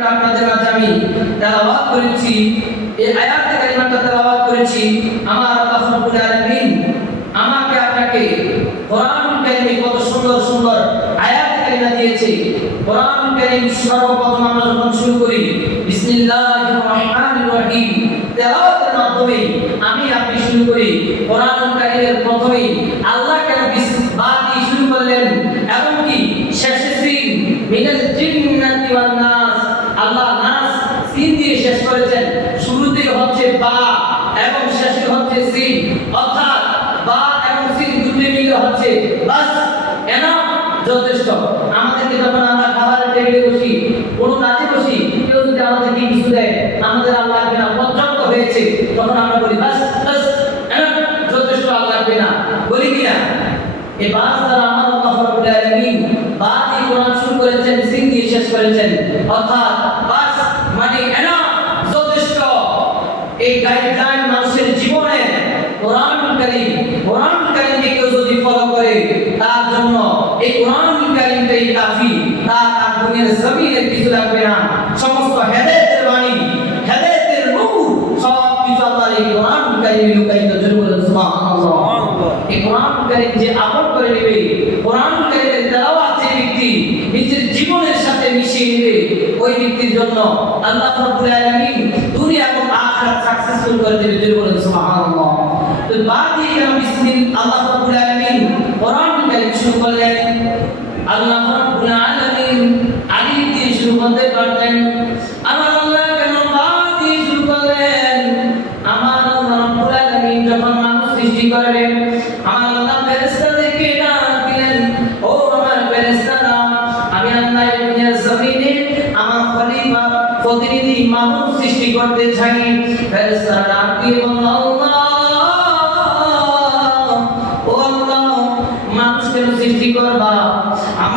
কারিমাটা আপনাদের মাঝে আমি তেলাওয়াত করেছি, এই আয়াতে কারিমাটা তেলাওয়াত করেছি, আমার আল্লাহ রাব্বুল আলামিন আমাকে আপনাকে কোরআনুল কারীমে কত সুন্দর সুন্দর আয়াতে কারিমা দিয়েছে। কোরআনুল কারীম সর্বপ্রথম আমরা যখন শুরু করি বিসমিল্লাহির রহমানির রহিম তেলাওয়াতের মাধ্যমে আমি আপনি শুরু করি। কোরআনুল কারীমের প্রথমেই আল্লাহ কেন বিসমিল্লাহ দিয়ে শুরু করলেন এবং কি শেষে সিন মিনাল জিন্নাতি ওয়ান নাস, আল্লাহ নাস সিন দিয়ে শেষ করেছেন। শুরুতে হচ্ছে বা এবং শেষে হচ্ছে সিন, অর্থাৎ বা এবং সিন দুটোই মিলে হচ্ছে বাস, এনাফ, যথেষ্ট। আমাদেরকে যখন আমরা খাবারের টেবিলে বসি, কোনো কাজে বসি, কেউ যদি আমাদেরকে কিছু দেয়, আমাদের আল্লাহ লাগবে না, পর্যাপ্ত হয়েছে, তখন আমরা বলি বাস বাস, এনাফ, যথেষ্ট, আল্লাহ লাগবে না, বলি কিনা? এই বাস দ্বারা আমার আল্লাহ রাব্বুল আলামিন বা দিয়ে কোরআন শুরু করেছেন, সিন দিয়ে শেষ করেছেন, অর্থাৎ বাস মানে এনাফ, যথেষ্ট। এই গাইডলাইন মানুষের জীবনে কোরআনুল কারীমকে কেউ যদি ফলো করে তার জন্য এই কোরআনুল কারীমটাই কাফি, তার আর দুনিয়ার জমিনে কিছু লাগবে না। সমস্ত হেদায়েতের বাণী, হেদায়েতের নূর সব কিছু আল্লাহর এই কোরআনুল কারীমে লুকায়িত। জোরে বলেন সুবহানাল্লাহ। এই কোরআনুল কারীম যে আমল করে নেবে, কোরআনুল কারীমের তেলাওয়াত যে ব্যক্তি নিজের জীবনের সাথে মিশিয়ে নেবে, ওই ব্যক্তির জন্য আল্লাহ রাব্বুল আলামিন দুনিয়া এবং আখিরাত সাকসেসফুল করে দেবে। জোরে বলেন সুবহানাল্লাহ। তো বাদি কেন বিসমিল্লাহ আল্লাহ রাব্বুল আলামিন কোরআনুল কারীম শুরু করলেন? আল্লাহ রাব্বুল আলামিন আলিফ দিয়ে শুরু করতে পারতেন, আমার আল্লাহ কেন বা দিয়ে শুরু করলেন? আমার আল্লাহ রাব্বুল আলামিন যখন মানুষ সৃষ্টি করবেন, আমার আল্লাহ ফেরেশতাদেরকে ডাক দিলেন, ও আমার ফেরেশতারা, আমি আল্লাহ এই দুনিয়ার জমিনে আমার খলিফা প্রতিনিধি মানুষ সৃষ্টি করতে চাই। ফেরেশতারা ডাক দিয়ে বলল, আল্লাহ, ও আল্লাহ, মানুষ কেন সৃষ্টি করবা?